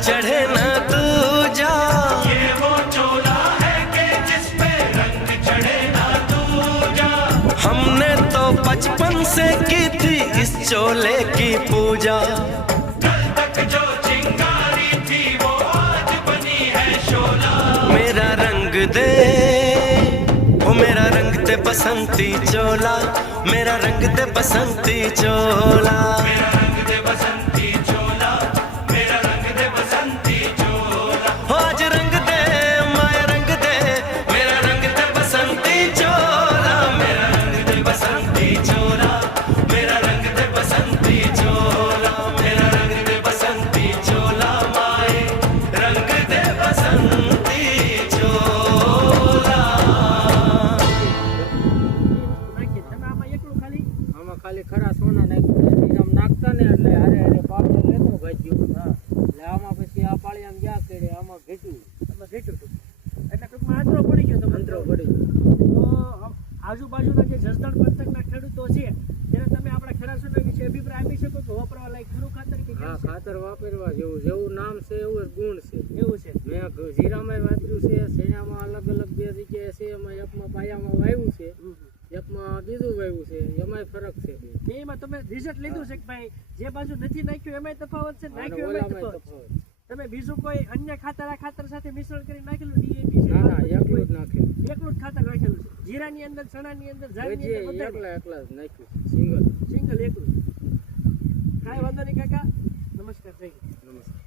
चढ़े ना दूजा। ये वो चोला है कि जिस पे रंग चढ़े ना दूजा। हमने तो बचपन से की थी इस चोले की पूजा। कल तक जो चिंगारी थी वो आज बनी है शोला। मेरा रंग दे ओ मेरा रंग दे बसंती चोला, मेरा रंग दे बसंती चोला। मेरा रंग दे बसंती चोला, मेरा रंग दे बसंती चोला। हो आज रंग दे माया रंग दे, मेरा रंग दे बसंती चोला, मेरा रंग दे बसंती चोला, मेरा रंग दे बसंती चोला, मेरा रंग दे बसंती चोला, माए रंग दे बसंती चोला। આમાં ખાલી ખરા સોના નાખ્યું નાખતા ને એટલે હારે હારે પાવડર લેતો ભાગ્યું. એટલે આમાં પછી આ પાળિયામાં ગયા કરે આમાં ઘેટ્યું એટલે ટૂંકમાં આંતરો પડી ગયો તમને. અંતરો પડી તો આજુબાજુના જે જસદણ પંથકના ખેડૂતો છે તેને તમે આપણા ખેડાસુના વિશે અભિપ્રાય આપી શકો કે વાપરવા લાયક ખરું ખાતર કે હા કેવું છે? ખાતર વાપરવા જેવું નામ છે એવું જ ગુણ છે. એવું છે. મેં જીરામાં વાપર્યું છે, શેણામાં અલગ અલગ બે જગ્યાએ છે, એમાં એકમાં પાયામાં વાવ્યું છે, એકમાં બીજું વાવ્યું છે, એમાંય ફરક છે. એમાં તમે રિઝલ્ટ લીધું છે કે ભાઈ જે બાજુ નથી નાખ્યું એમાંય તફાવત છે, અને નાખ્યું એમાંય ઓલામાંય તફાવત છે. તફાવત. તમે બીજું કોઈ અન્ય ખાતર આ ખાતર સાથે મિશ્રણ કરી નાખેલું ડીએપી છે? ના ના એકલું જ નાખેલું. એકલું જ ખાતર નાખેલું છે. જીરાની અંદર, ચણાની અંદર, ઝાડની બધી અંદર બધાય એકલા જ નાખ્યું સિંગલ. સિંગલ એકલું. કાંઈ વાંધો નહીં કાકા, નમસ્કાર થઈ ગયું. નમસ્કાર.